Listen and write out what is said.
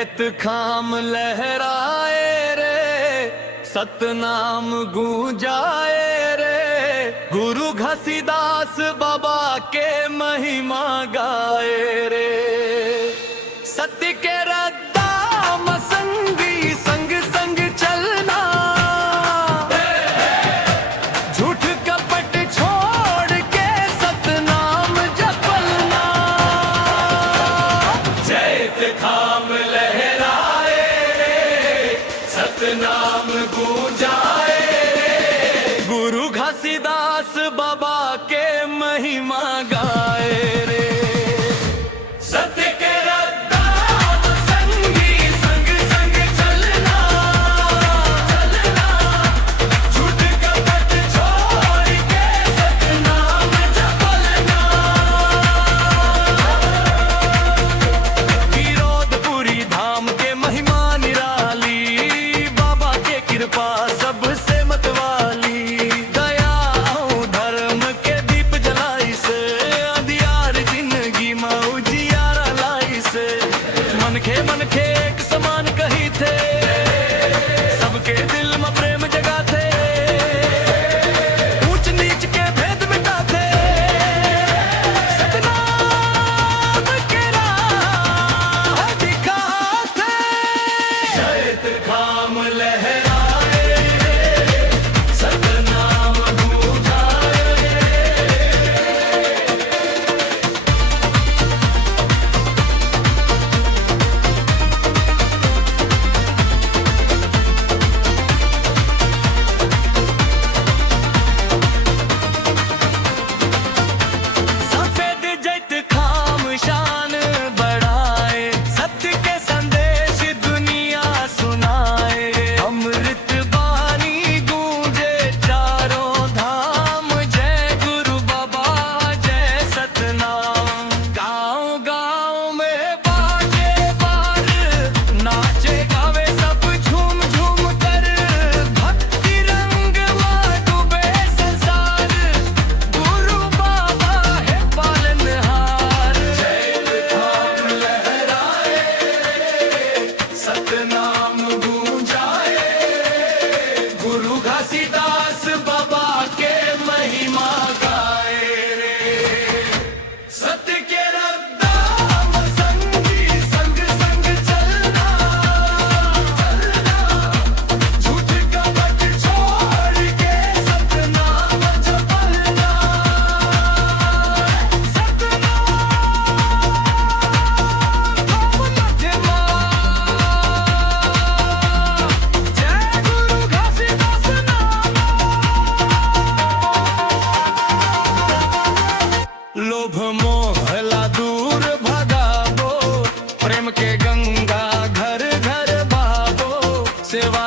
जैत खाम लहराए रे, सतनाम गूंजाए रे। गुरु घसीदास बाबा के महिमा गाए रे। सत्य के रद्दाम संगी संग संग चलना, झूठ कपट छोड़ के सतनाम जपलना। जैत खाम लहराए रे, सतनाम गूंजाए रे। गुरु घसीदास बाबा के महिमा गाए रे। सत्य के सबसे मतवाली, दया और धर्म के दीप जलाई से, अंधियार जिंदगी में उजियारा लाई से। मन खे एक समान कही थे, सबके दिल में प्रेम जगाते। ऊंच नीच के भेद मिटाते, सतनाम के राह दिखाते। जैत खाम लहरा घसीदास बाबा के महिमा गाए रे। सत्य के रद्दाम संगी संग संग चलना, झूठ कपट छोड़ के सतनाम जपलना। लोभ मोहला दूर भगावो, प्रेम के गंगा घर घर बहावो। सेवा